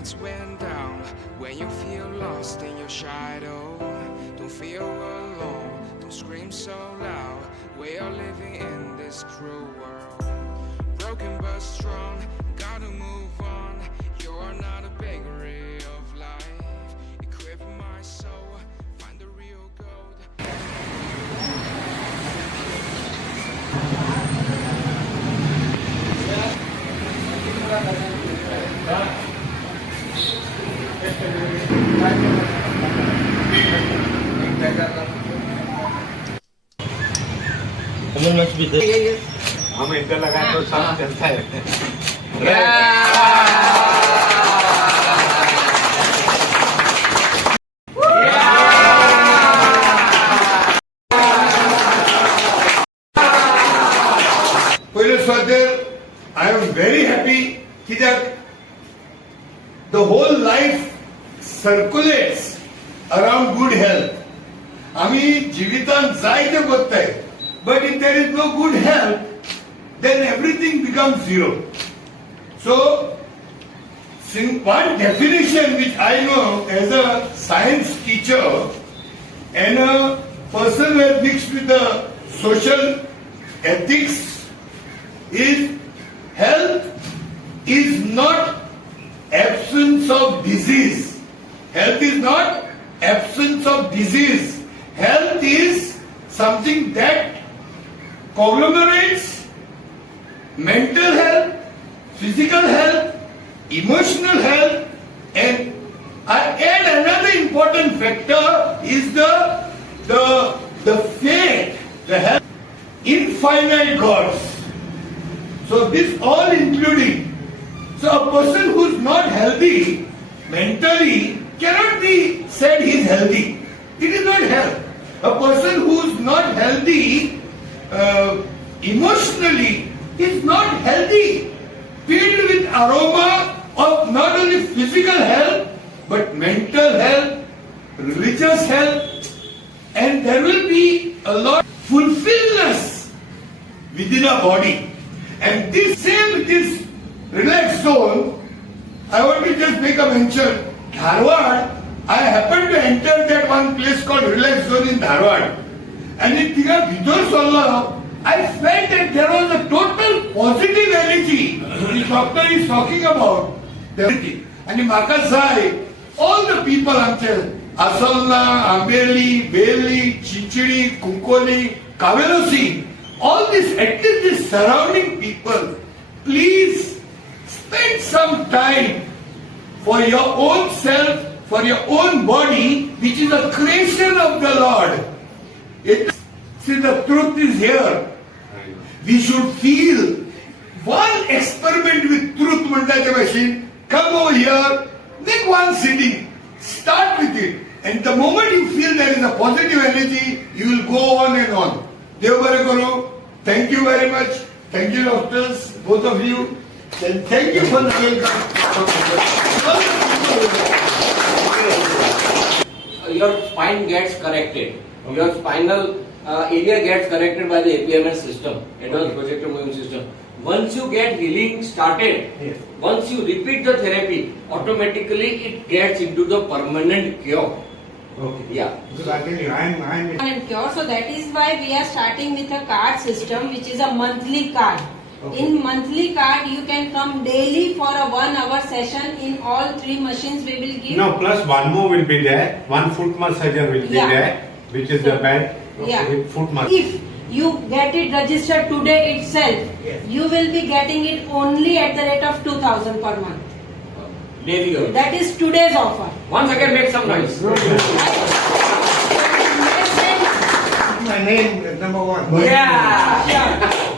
lights went down, when you feel lost in your shadow, don't feel alone, don't scream so loud. We are living in this cruel world, broken but strong, gotta move on. You're not a bakery of life, equip my soul, find the real gold. Someone must be there. हम inter लगा तो सब चलता है. Police Father, I am very happy that the whole life circulates around good health. आम्ही जीवितांत जायते बघताय, but if there is no good health, then everything becomes zero. So, one definition which I know as a science teacher and a person who has mixed with the social ethics is health is not absence of disease. Health is not absence of disease. Health is something that conglomerates mental health, physical health, emotional health, and I add another important factor is the faith, the health, infinite gods. So this all including. So a person who is not healthy mentally cannot be said he is healthy. It is not health. A person who is not healthy emotionally is not healthy. Filled with aroma of not only physical health but mental health, religious health, and there will be a lot of fulfillment within a body. And this relaxed zone, I want to just make a mention. Dharwad, I happened to enter that one place called relaxed zone in Dharwad. And in Vidor I felt that there was a total positive energy. The doctor is talking about the energy. And in Makasai, all the people until Asalna, Ambeli, Beli, Chichiri, Kunkoli, Kavelosi, all this, at least the surrounding people, please spend some time for your own self, for your own body, which is a creation of the Lord. See, the truth is here. We should feel one experiment with truth Mandaka machine. Come over here, make one sitting, start with it. And the moment you feel there is a positive energy, you will go on and on. Devbare Guru, thank you very much. Thank you, doctors, both of you. And thank you for the Your spine gets corrected. Your spinal area gets corrected by the APMS system, Advanced Projector Moving System. Once you get healing started, once you repeat the therapy, automatically it gets into the permanent cure. Okay. Yeah. Because I tell you, I'm Permanent cure. So that is why we are starting with a card system, which is a monthly card. Okay. In monthly card, you can come daily for a 1 hour session. In all 3 machines, we will give. no, plus one more will be there. One foot massager will be there, which is the bed with foot massage. If you get it registered today itself, you will be getting it only at the rate of 2,000 per month. Daily cure. That is today's offer. Once again, make some noise. My name is number one. Yeah.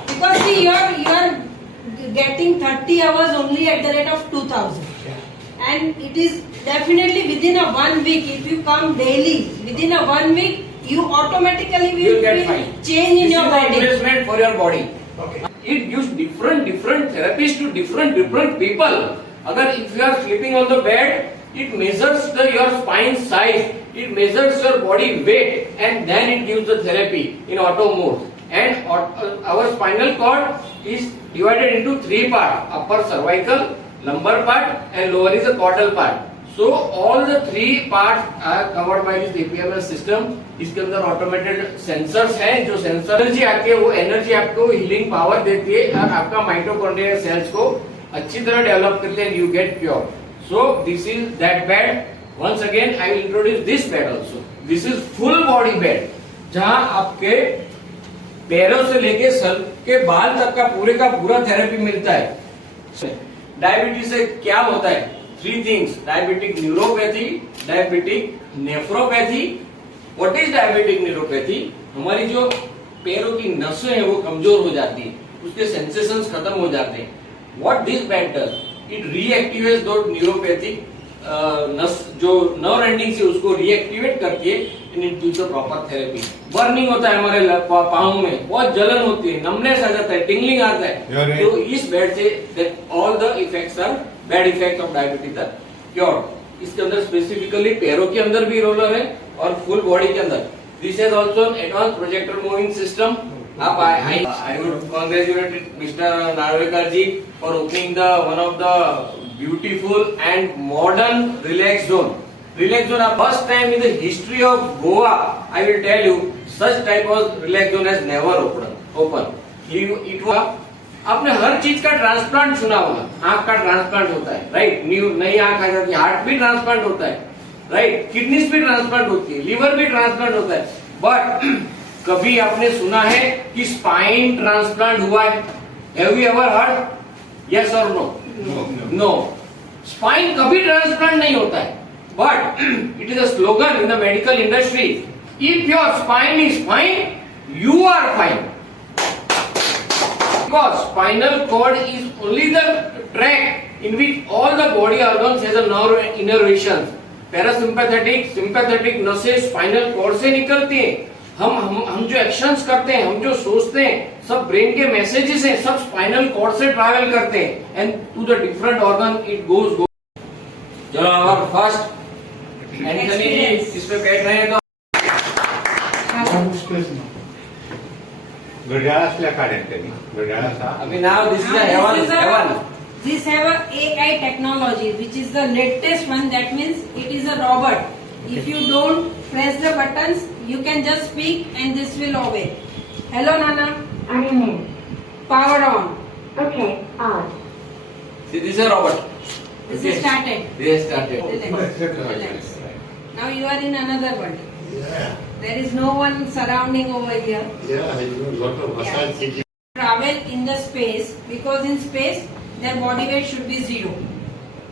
Because see, you are getting 30 hours only at the rate of 2,000. And it is definitely within a 1 week. If you come daily, within a 1 week, you automatically will get feel fine. change in your body. This is the investment for your body. Okay. It gives different therapies to different people. If you are sleeping on the bed, it measures your spine size, it measures your body weight, and then it gives the therapy in auto mode. And our spinal cord is divided into 3 parts: upper cervical, lumbar part and lower is the caudal part. So all the three parts are covered by this APMS system. इसके अंदर automated sensors हैं जो sensor energy आती है वो energy आपको healing power देती है और आपका माइटोकॉन्ड्रियल सेल्स को अच्छी तरह डेवलप करते हैं. You get pure. So this is that bed. Once again I will introduce this bed also. This is full body bed जहां आपके पैरों से लेके सर के बाल तक का पूरा थेरेपी मिलता है. डायबिटीज से क्या होता है? 3 things: diabetic neuropathy, diabetic nephropathy. What is diabetic neuropathy? हमारी जो पैरों की नसें हैं वो कमजोर हो जाती है, उसके सेंसेशंस खत्म हो जाते हैं. What this bed does, it reactivates दो न्यूरोपैथिक नस जो नर्व एंडिंग से उसको रीएक्टिवेट करती है in it gives a proper therapy. Burning होता है हमारे पाँव में, बहुत जलन होती है, नमनेस आ जाता है, टिंगलिंग आता है. तो इस बेड से all the effects are bad effect of diabetes are cured. इसके अंदर स्पेसिफिकली पैरों के अंदर भी रोलर है और फुल बॉडी के अंदर. This is also an advance projector moving system. आप I would congratulate mister Narvekar ji for opening the one of the beautiful and modern relax zone. Relax zone, first time in the history of Goa, I will tell you, such type of relax zone has never open. It was, आपने हर चीज का transplant सुना होगा. आंख का transplant होता है, right? नई आंख आ जाती है, हार्ट भी ट्रांसप्लांट होता है, राइट? किडनीज भी ट्रांसप्लांट होती है, लिवर भी ट्रांसप्लांट होता है. बट कभी आपने सुना है कि स्पाइन ट्रांसप्लांट हुआ है? Have you ever heard? Yes और नो? नो. स्पाइन कभी ट्रांसप्लांट नहीं होता है. But it is a slogan in the medical industry. If your spine is fine, you are fine. Because spinal cord is only the track in which all the body organs has a nerve innervation. Parasympathetic, sympathetic नसें spinal cord से निकलती हैं. हम जो actions करते हैं, हम जो सोचते हैं, सब ब्रेन के मैसेजेस हैं, सब स्पाइनल कॉर्ड से ट्रैवल करते हैं and to the different organ it goes. चलो और फर्स्ट एंथनी जी इस पे बैठ रहे हैं तो अभी now this is heaven. This have a AI technology which is the latest one. That means it is a robot. If you don't press the buttons, you can just speak and this will obey. Hello Nana. I'm in. Power on. Okay, on. See, this is a robot. This is started. This is started. Relax. Now you are in another world. Yeah, There is no one surrounding over here. yeah, I do a lot of massage thinking. Travel in the space, because in space their body weight should be 0,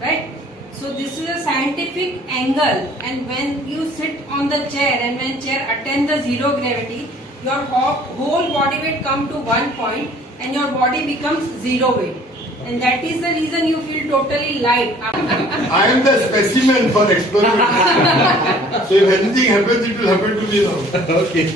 right? So this is a scientific angle, and when you sit on the chair and when chair attain the 0 gravity, your whole body weight come to 1 point and your body becomes 0 weight, and that is the reason you feel totally light. I am the specimen for experiment. So if anything happens, it will happen to me now. Okay.